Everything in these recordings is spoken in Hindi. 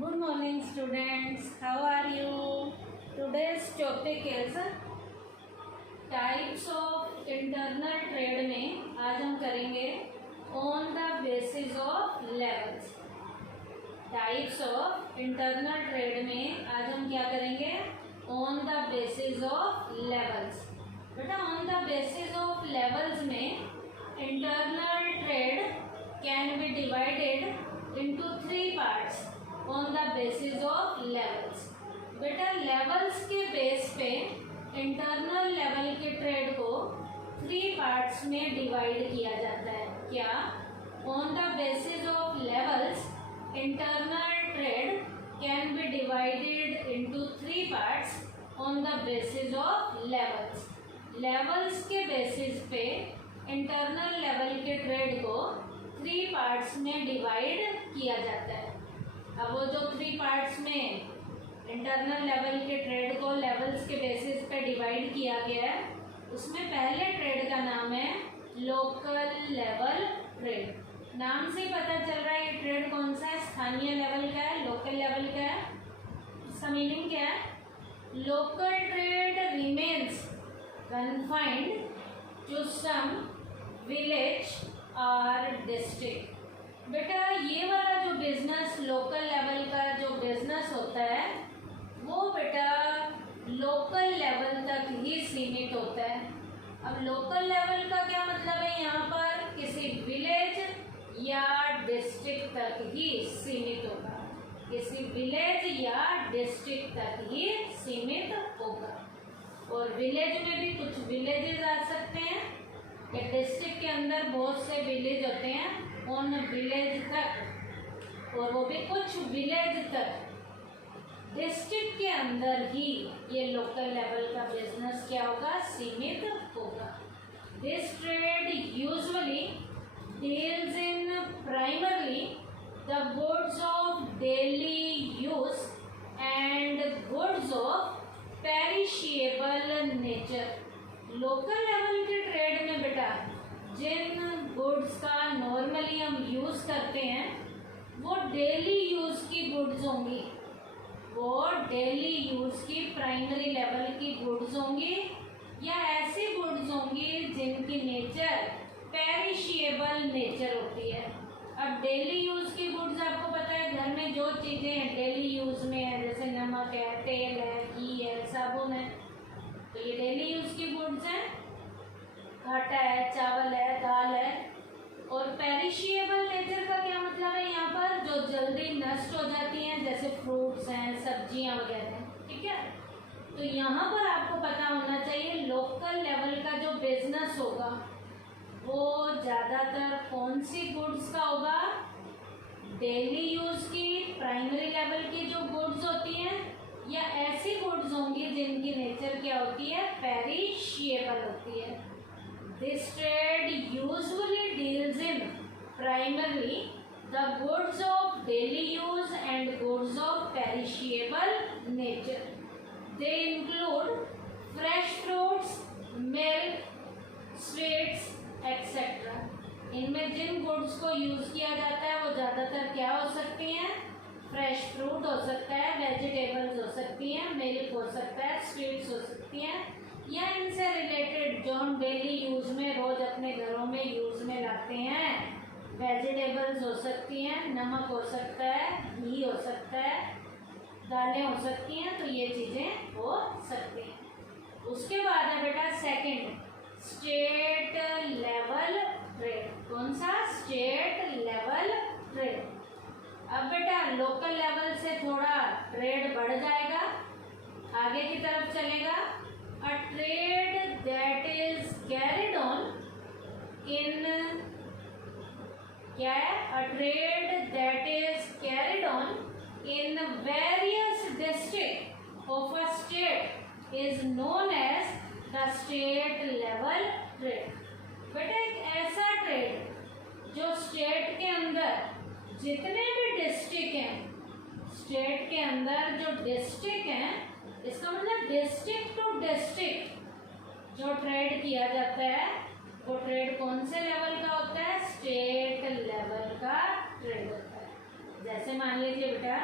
Good morning students, how are you? Today's topic is types of internal trade में आज हम करेंगे on the basis of levels। Types of internal trade में आज हम क्या करेंगे on the basis of levels। बेटा on the basis of levels में internal trade can be divided into 3 parts on the basis of levels। बेटा लेवल्स के बेस पे इंटरनल लेवल के ट्रेड को 3 पार्ट्स में डिवाइड किया जाता है। क्या? On the basis of levels internal trade can be divided into 3 parts on the basis of levels. Levels के बेसिस पे इंटरनल लेवल के ट्रेड को 3 पार्ट्स में डिवाइड किया जाता है। अब वो जो 3 पार्ट्स में इंटरनल लेवल के ट्रेड को लेवल्स के बेसिस पे डिवाइड किया गया है, उसमें पहले ट्रेड का नाम है लोकल लेवल ट्रेड। नाम से ही पता चल रहा है ये ट्रेड कौन सा है, स्थानीय लेवल का है, लोकल लेवल का है। इसका मीनिंग क्या है? Local trade remains confined to some village और डिस्ट्रिक्ट। बेटा ये वाला जो बिजनेस लोकल लेवल का जो बिजनेस होता है वो बेटा लोकल लेवल तक ही सीमित होता है। अब लोकल लेवल का क्या मतलब है? यहाँ पर किसी विलेज या डिस्ट्रिक्ट तक ही सीमित होगा, किसी विलेज या डिस्ट्रिक्ट तक ही सीमित होगा। और विलेज में भी कुछ विलेजेस आ सकते हैं या डिस्ट्रिक्ट के अंदर बहुत से विलेज होते हैं, उन विलेज तक, और वो भी कुछ विलेज तक। डिस्ट्रिक्ट के अंदर ही ये लोकल लेवल का बिजनेस क्या होगा? सीमित होगा। This trade usually deals in primarily the goods of daily use and goods of perishable nature. Local level के ट्रेड में बेटा जिन गुड्स का नॉर्मली हम यूज करते हैं वो डेली यूज की गुड्स होंगी, वो डेली यूज की प्राइमरी लेवल की गुड्स होंगी या ऐसी गुड्स होंगी जिनकी नेचर पेरिशेबल नेचर होती है। अब डेली यूज की गुड्स आपको पता है घर में जो चीजें डेली यूज में है, जैसे नमक है, तेल है, घी है, साबुन है, तो ये डेली यूज की गुड्स हैं। आटा है, चावल है, दाल है। और पेरिशेबल नेचर का क्या मतलब है? यहाँ पर जो जल्दी नष्ट हो जाती हैं, जैसे फ्रूट्स हैं, सब्जियां वगैरह हैं, ठीक है। तो यहाँ पर आपको पता होना चाहिए लोकल लेवल का जो बिजनेस होगा वो ज़्यादातर कौन सी गुड्स का होगा? डेली यूज की प्राइमरी लेवल की जो गुड्स होती हैं या ऐसी गुड्स होंगी जिनकी नेचर क्या होती है? पेरिशेबल होती है। This trade usually deals in primarily the goods of daily use and goods of perishable nature. They include fresh fruits, milk, sweets, etc. इनमें जिन गुड्स को यूज किया जाता है वो ज़्यादातर क्या हो सकती हैं? फ्रेश फ्रूट हो सकता है, वेजिटेबल्स हो सकती हैं, मिल्क हो सकता है, स्वीट्स हो सकती हैं, या इनसे रिलेटेड जो हम डेली यूज में रोज अपने घरों में यूज में लाते हैं, वेजिटेबल्स हो सकती हैं, नमक हो सकता है, घी हो सकता है, दालें हो सकती हैं, तो ये चीज़ें हो सकती हैं। उसके बाद है बेटा सेकंड, स्टेट लेवल ट्रेड। कौन सा? State level trade. अब बेटा लोकल लेवल से थोड़ा ट्रेड बढ़ जाएगा, आगे की तरफ चलेगा। A trade that is carried on in क्या है? A trade that is carried on in various districts of a state is known as the state level trade। बेटा एक ऐसा ट्रेड जो स्टेट के अंदर जितने भी डिस्ट्रिक्ट हैं, स्टेट के अंदर जो डिस्ट्रिक्ट हैं, इसका मतलब डिस्ट्रिक्ट टू डिस्ट्रिक्ट जो ट्रेड किया जाता है वो ट्रेड कौन से लेवल का होता है? स्टेट लेवल का ट्रेड होता है। जैसे मान लीजिए बेटा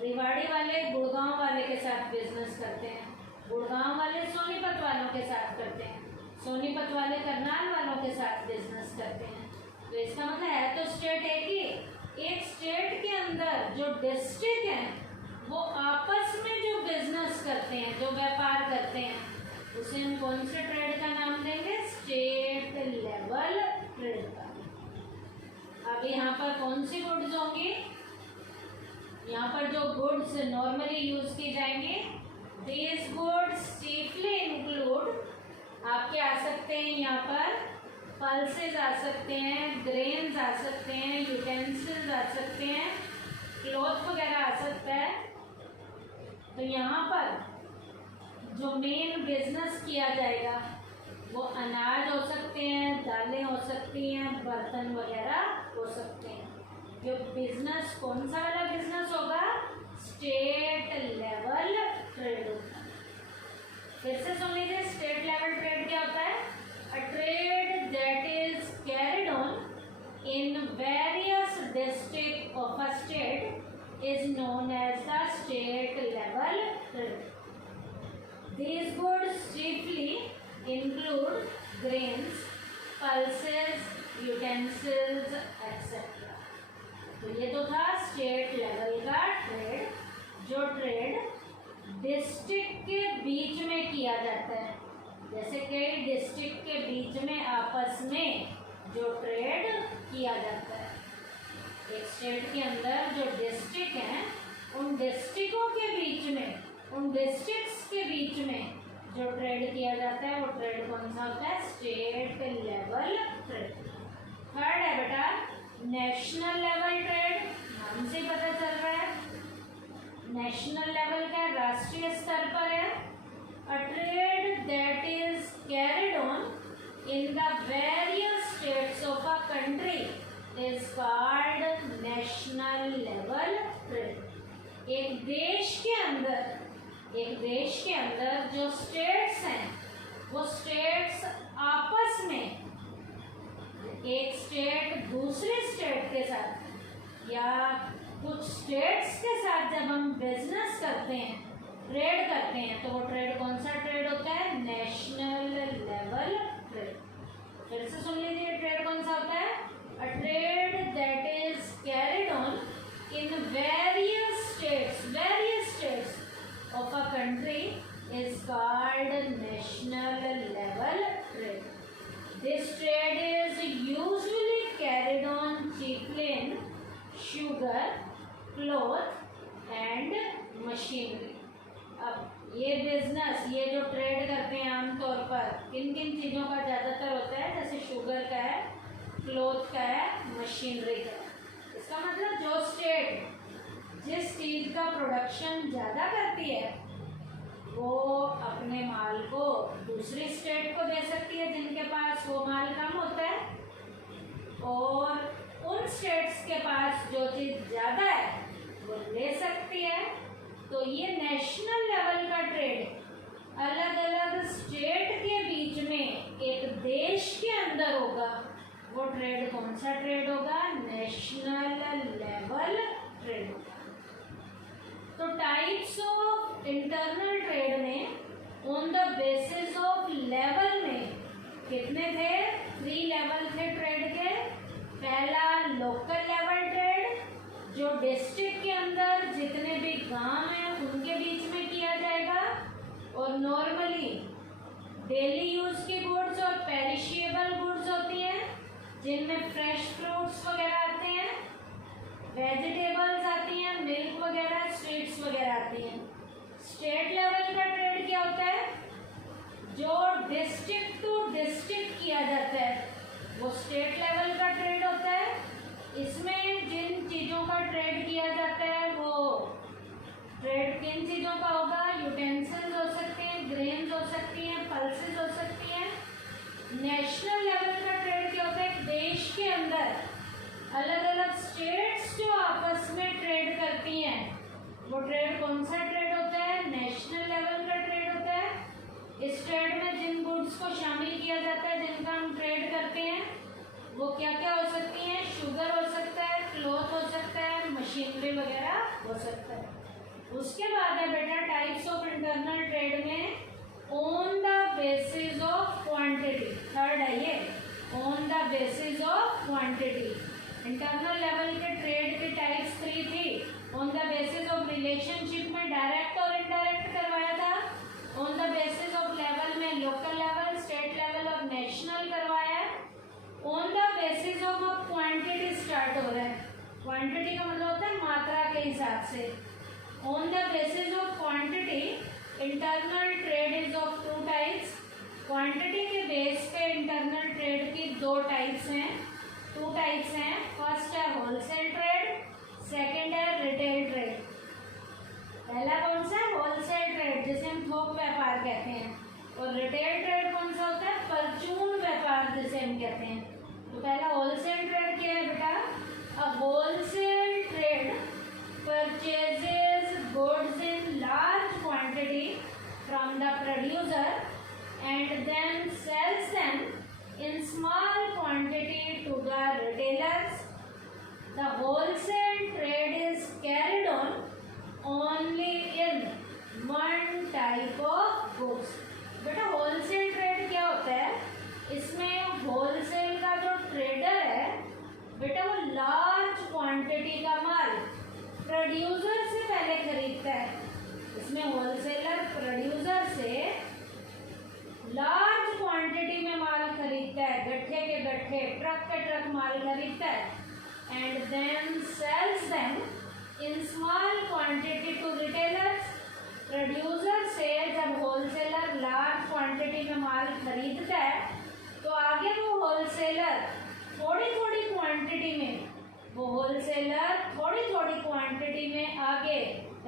रेवाड़ी वाले गुड़गांव वाले के साथ बिजनेस करते हैं, गुड़गांव वाले सोनीपत वालों के साथ करते हैं, सोनीपत वाले करनाल वालों के साथ बिजनेस करते हैं। तो इसका मतलब है तो स्टेट एक ही, एक स्टेट के अंदर जो डिस्ट्रिक्ट हैं वो आपस में जो बिजनेस करते हैं, जो व्यापार करते हैं, उसे हम कौन से ट्रेड का नाम देंगे? स्टेट लेवल ट्रेड का। अब यहाँ पर कौन सी गुड्स होंगी? यहाँ पर जो गुड्स नॉर्मली यूज की जाएंगे, these goods chiefly include, आपके आ सकते हैं यहाँ पर पल्सेस आ सकते हैं, ग्रेन्स आ सकते हैं, यूटेंसिल्स आ सकते हैं, क्लॉथ वगैरह आ सकता है। तो यहाँ पर जो मेन बिजनेस किया जाएगा वो अनाज हो सकते हैं, दालें हो सकती हैं, बर्तन वगैरह हो सकते हैं। जो बिजनेस कौन सा वाला बिजनेस होगा? स्टेट लेवल ट्रेड होगा। फिर से सुन लीजिए, स्टेट लेवल ट्रेड क्या होता है? A trade that is carried on in various district of a state is known as the state level trade. These goods chiefly include grains, pulses, utensils, etc. तो ये तो था स्टेट लेवल का ट्रेड, जो ट्रेड डिस्ट्रिक्ट के बीच में किया जाता है। जैसे कई डिस्ट्रिक्ट के बीच में आपस में जो ट्रेड किया जाता है, एक स्टेट के अंदर जो डिस्ट्रिक्ट हैं उन डिस्ट्रिक्टों के बीच में, उन डिस्ट्रिक्ट्स के बीच में जो ट्रेड किया जाता है वो ट्रेड कौन सा होता है? State level trade. थर्ड है बेटा नेशनल लेवल ट्रेड। नाम से पता चल रहा है नेशनल लेवल का, राष्ट्रीय स्तर पर है। A trade that is carried on in the various states of a country is called national level trade. एक देश के अंदर जो स्टेट्स हैं वो स्टेट्स आपस में, एक स्टेट दूसरे स्टेट के साथ या कुछ स्टेट्स के साथ जब हम बिजनेस करते हैं, ट्रेड करते हैं, तो वो ट्रेड कौन सा ट्रेड होता है? National level trade. फिर से सुन लीजिए, ट्रेड कौन सा होता है? A trade that is carried on in various states of a country is called national level trade. This trade is usually carried on chiefly in sugar, cloth and machinery. अब ये बिजनेस, ये जो ट्रेड करते हैं आमतौर पर किन किन चीज़ों का ज़्यादातर होता है? जैसे शुगर का है, क्लॉथ का है, मशीनरी का है। इसका मतलब जो स्टेट जिस चीज़ का प्रोडक्शन ज़्यादा करती है वो अपने माल को दूसरी स्टेट को दे सकती है जिनके पास वो माल कम होता है, और उन स्टेट्स के पास जो चीज़ ज़्यादा है वो ले सकती है। तो ये नेशनल लेवल का ट्रेड अलग अलग स्टेट के बीच में एक देश के अंदर होगा। वो ट्रेड कौन सा ट्रेड होगा? नेशनल लेवल ट्रेड होगा। तो टाइप्स ऑफ इंटरनल ट्रेड में on the basis of level में कितने थे? 3 लेवल थे ट्रेड के। पहला लोकल लेवल ट्रेड, जो डिस्ट्रिक्ट के अंदर जितने भी गांव हैं उनके बीच में किया जाएगा, और नॉर्मली डेली यूज की गुड्स और पेरिशेबल गुड्स होती हैं जिनमें फ्रेश फ्रूट्स वगैरह आते हैं, वेजिटेबल्स आती हैं, मिल्क वगैरह, स्वीट्स वगैरह आती हैं। स्टेट लेवल का ट्रेड क्या होता है? जो डिस्ट्रिक्ट टू डिस्ट्रिक्ट किया जाता है वो स्टेट लेवल का ट्रेड होता है। इसमें जिन चीज़ों का ट्रेड किया जाता है वो ट्रेड किन चीज़ों का होगा? यूटेंसिल्स हो सकते हैं, ग्रेन्स हो सकती हैं, पल्सेस हो सकती हैं। नेशनल लेवल का ट्रेड क्या होता है? देश के अंदर अलग अलग स्टेट्स जो आपस में ट्रेड करती हैं वो ट्रेड कौन सा ट्रेड होता है? नेशनल लेवल का ट्रेड होता है। इस ट्रेड में जिन गुड्स को शामिल किया जाता है, जिनका हम ट्रेड करते हैं, वो क्या क्या हो सकती हैं? शुगर हो सकता है, क्लॉथ हो सकता है, मशीनरी वगैरह हो सकता है। उसके बाद है बेटा टाइप्स ऑफ इंटरनल ट्रेड में on the basis of quantity, third है ये, on the basis of quantity. Internal level के ट्रेड की टाइप्स 3 थी। On the basis of relationship में डायरेक्ट और इनडायरेक्ट करवाया था। On the basis of level में लोकल लेवल, स्टेट लेवल और नेशनल करवाया। ऑन द बेसिस ऑफ अब क्वांटिटी स्टार्ट हो रहा है। क्वांटिटी का मतलब होता है मात्रा के हिसाब से। On the basis of quantity internal trade is of 2 types. Quantity के बेस पे इंटरनल ट्रेड की 2 टाइप्स हैं, 2 टाइप्स हैं। फर्स्ट है होलसेल ट्रेड, सेकंड है रिटेल ट्रेड। पहला कौन सा है? होलसेल ट्रेड, जिसे हम थोक व्यापार कहते हैं। और रिटेल ट्रेड कौन सा होता है? परचून व्यापार जिसे हम कहते हैं। तो पहला होलसेल ट्रेड क्या है बेटा? A wholesale trade purchases goods in large quantity from the producer and then sells them in small quantity to the retailers. The wholesale trade is carried on only in one type of goods. बेटा होलसेल ट्रेड क्या होता है? इसमें होलसेल का जो ट्रेडर है बेटा वो लार्ज क्वांटिटी का माल प्रोड्यूसर से पहले खरीदता है। इसमें होलसेलर प्रोड्यूसर से लार्ज क्वांटिटी में माल खरीदता है, गट्ठे के गट्ठे, ट्रक के ट्रक माल खरीदता है and then sells them in small quantity to retailers. Producer से जब होलसेलर लार्ज क्वांटिटी में माल खरीदता है तो आगे वो होलसेलर थोड़ी थोड़ी क्वांटिटी में, वो होलसेलर थोड़ी थोड़ी क्वांटिटी में आगे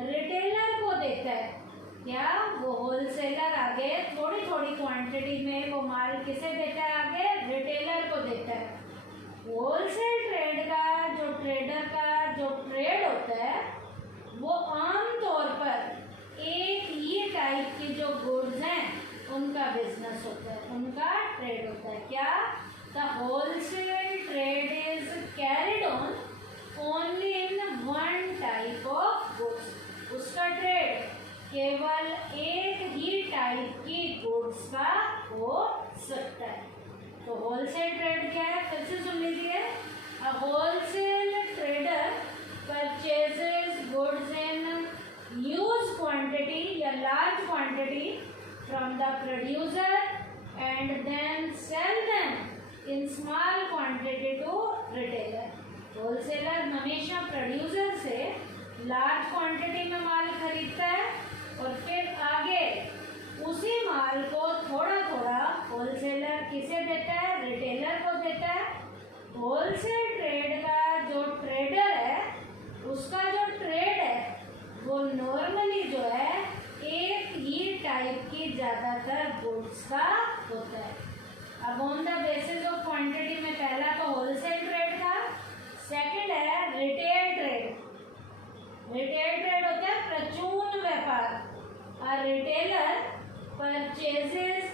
रिटेलर को देता है। क्या? वो होलसेलर आगे थोड़ी थोड़ी क्वांटिटी में वो माल किसे देता है? आगे रिटेलर को देता है। होलसेल ट्रेड का जो ट्रेडर का जो ट्रेड होता है वो आम तौर पर एक ही टाइप की जो गुड्स हैं उनका बिजनेस होता है, उनका ट्रेड होता है। क्या? The wholesale trade is carried on only in one type of goods. उसका ट्रेड केवल एक ही टाइप की गुड्स का हो सकता है। तो होलसेल ट्रेड क्या है? फिर से सुन लीजिए। A wholesale trader purchases goods in huge quantity या large quantity from the producer and then sell them in small quantity to retailer. Wholesaler हमेशा प्रोड्यूसर से लार्ज क्वांटिटी में माल खरीदता है और फिर आगे उसी माल को थोड़ा थोड़ा होलसेलर किसे देता है? रिटेलर को देता है। होलसेल ट्रेड का जो ट्रेडर है उसका जो ट्रेड है वो नॉर्मली जो है एक ही टाइप की ज़्यादातर गुड्स का होता है। अब on the basis of quantity में पहला तो होलसेल ट्रेड था, सेकंड है रिटेल ट्रेड। रिटेल ट्रेड होता है प्रचून व्यापार। A retailer purchases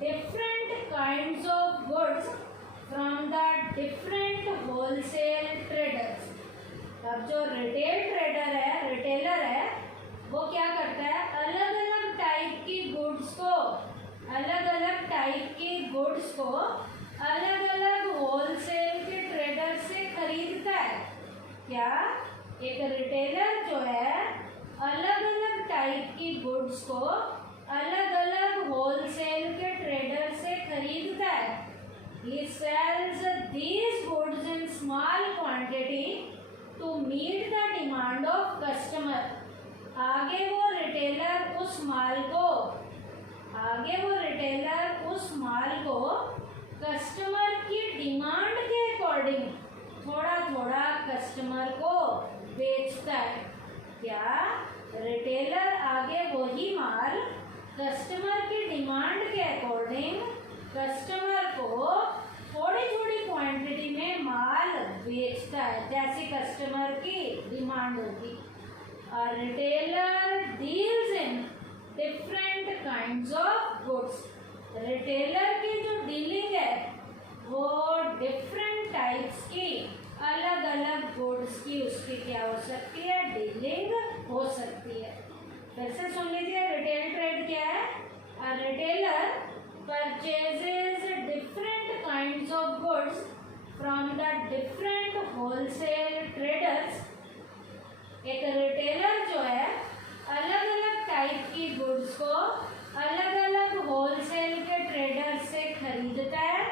different kinds of goods from the different wholesale traders. अब जो रिटेल ट्रेडर है, रिटेलर है, वो क्या करता है? अलग अलग टाइप की गुड्स को, अलग अलग टाइप की गुड्स को अलग अलग होलसेल के ट्रेडर से खरीदता है। क्या? एक रिटेलर जो है अलग अलग टाइप की गुड्स को अलग अलग होलसेल के ट्रेडर से खरीदता है। He sells these goods in small quantity to meet the demand of customer. आगे वो रिटेलर उस माल को कस्टमर की डिमांड के अकॉर्डिंग थोड़ा थोड़ा कस्टमर को बेचता है। क्या? रिटेलर आगे वही माल कस्टमर की डिमांड के अकॉर्डिंग कस्टमर को थोड़ी थोड़ी क्वांटिटी में माल बेचता है, जैसी कस्टमर की डिमांड होगी। और retailer deals in different kinds of goods. Retailer की जो डीलिंग है वो डिफरेंट टाइप्स की अलग अलग गुड्स की उसकी क्या हो सकती है, डीलिंग हो सकती है। फिर से सुन लीजिए, रिटेल ट्रेड क्या है? A retailer purchases different kinds of goods from the different wholesale traders. एक रिटेलर जो है अलग अलग टाइप की गुड्स को अलग अलग होलसेल के ट्रेडर से खरीदता है।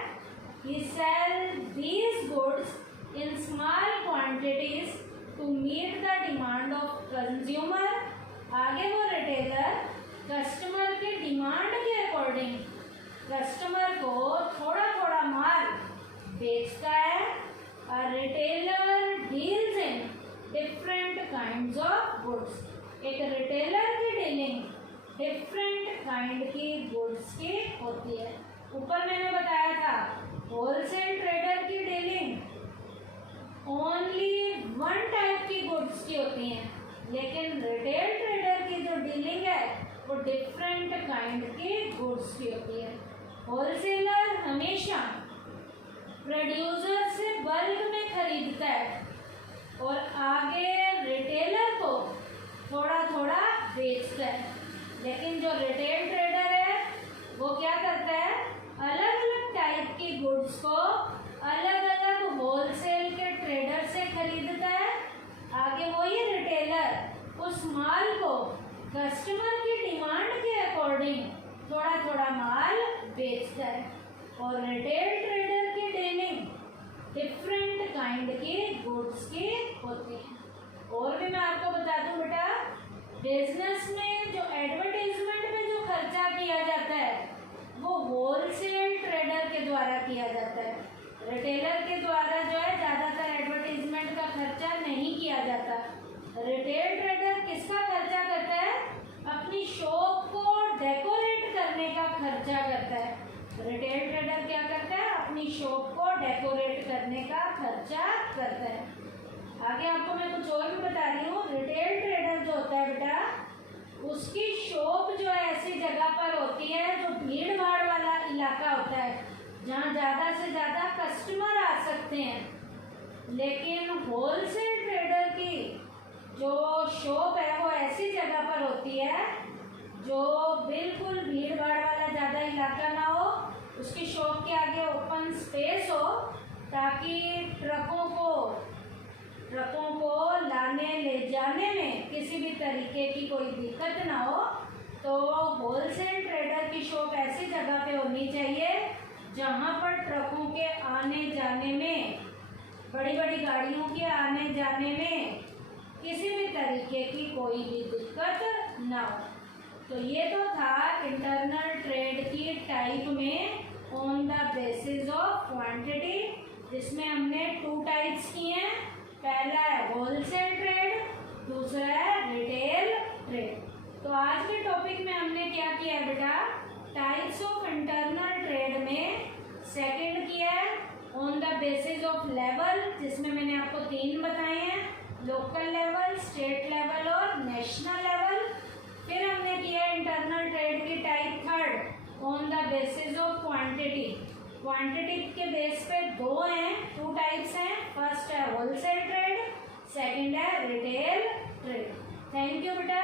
He sells these goods in small quantities to meet the demand of consumer। आगे वो रिटेलर कस्टमर के डिमांड के अकॉर्डिंग कस्टमर को थोड़ा थोड़ा माल बेचता है। A retailer deals in different kinds of goods। एक रिटेलर की डीलिंग डिफरेंट काइंड की गुड्स की होती है। ऊपर मैंने बताया था होलसेल ट्रेडर की डीलिंग ओनली वन टाइप की गुड्स की होती हैं, लेकिन रिटेल ट्रेडर की जो डीलिंग है वो डिफरेंट काइंड की गुड्स की होती है। होलसेलर हमेशा प्रोड्यूसर से बल्क में खरीदता है और आगे रिटेलर को थोड़ा थोड़ा बेचता है, लेकिन जो रिटेल ट्रेडर है वो क्या करता है, अलग अलग टाइप की गुड्स को अलग अलग होलसेल के ट्रेडर से खरीदता है। आगे वही रिटेलर उस माल को कस्टमर की डिमांड के अकॉर्डिंग थोड़ा थोड़ा माल बेचता है। और रिटेल ट्रेडर की डीलिंग डिफरेंट काइंड की गुड्स की होती है। और भी मैं आपको बता दूं बेटा, बिजनेस में जो एडवर्टाइजमेंट में जो खर्चा किया जाता है वो होलसेल ट्रेडर के द्वारा किया जाता है। रिटेलर के द्वारा जो है ज़्यादातर एडवर्टाइजमेंट का खर्चा नहीं किया जाता। रिटेल ट्रेडर किसका खर्चा करता है, अपनी शॉप को डेकोरेट करने का खर्चा करता है। रिटेल ट्रेडर क्या करता है, अपनी शॉप को डेकोरेट करने का खर्चा करता है। आगे आपको मैं कुछ और भी बता रही हूँ। रिटेल ट्रेडर जो होता है बेटा, उसकी शॉप जो है ऐसी जगह पर होती है जो भीड़ भाड़ वाला इलाका होता है, जहाँ ज़्यादा से ज़्यादा कस्टमर आ सकते हैं। लेकिन होलसेल ट्रेडर की जो शॉप है वो ऐसी जगह पर होती है जो बिल्कुल भीड़ भाड़ वाला ज़्यादा इलाका ना हो, उसकी शॉप के आगे ओपन स्पेस हो, ताकि ट्रकों को लाने ले जाने में किसी भी तरीके की कोई दिक्कत ना हो। तो होलसेल ट्रेडर की शॉप ऐसी जगह पे होनी चाहिए जहाँ पर ट्रकों के आने जाने में, बड़ी बड़ी गाड़ियों के आने जाने में किसी भी तरीके की कोई भी दिक्कत ना हो। तो ये तो था इंटरनल ट्रेड की टाइप में on the basis of quantity, जिसमें हमने 2 टाइप्स किए हैं। पहला है होलसेल ट्रेड, दूसरा है रिटेल ट्रेड। तो आज के टॉपिक में हमने क्या किया है बेटा, टाइप्स ऑफ इंटरनल ट्रेड में सेकंड किया है on the basis of level, जिसमें मैंने आपको 3 बताए हैं, लोकल लेवल, स्टेट लेवल और नेशनल लेवल। फिर हमने किया इंटरनल ट्रेड की type third on the basis of quantity. Quantity के बेस पे 2 हैं, 2 टाइप्स हैं। फर्स्ट है होलसेल ट्रेड, सेकंड है रिटेल ट्रेड। थैंक यू बेटा।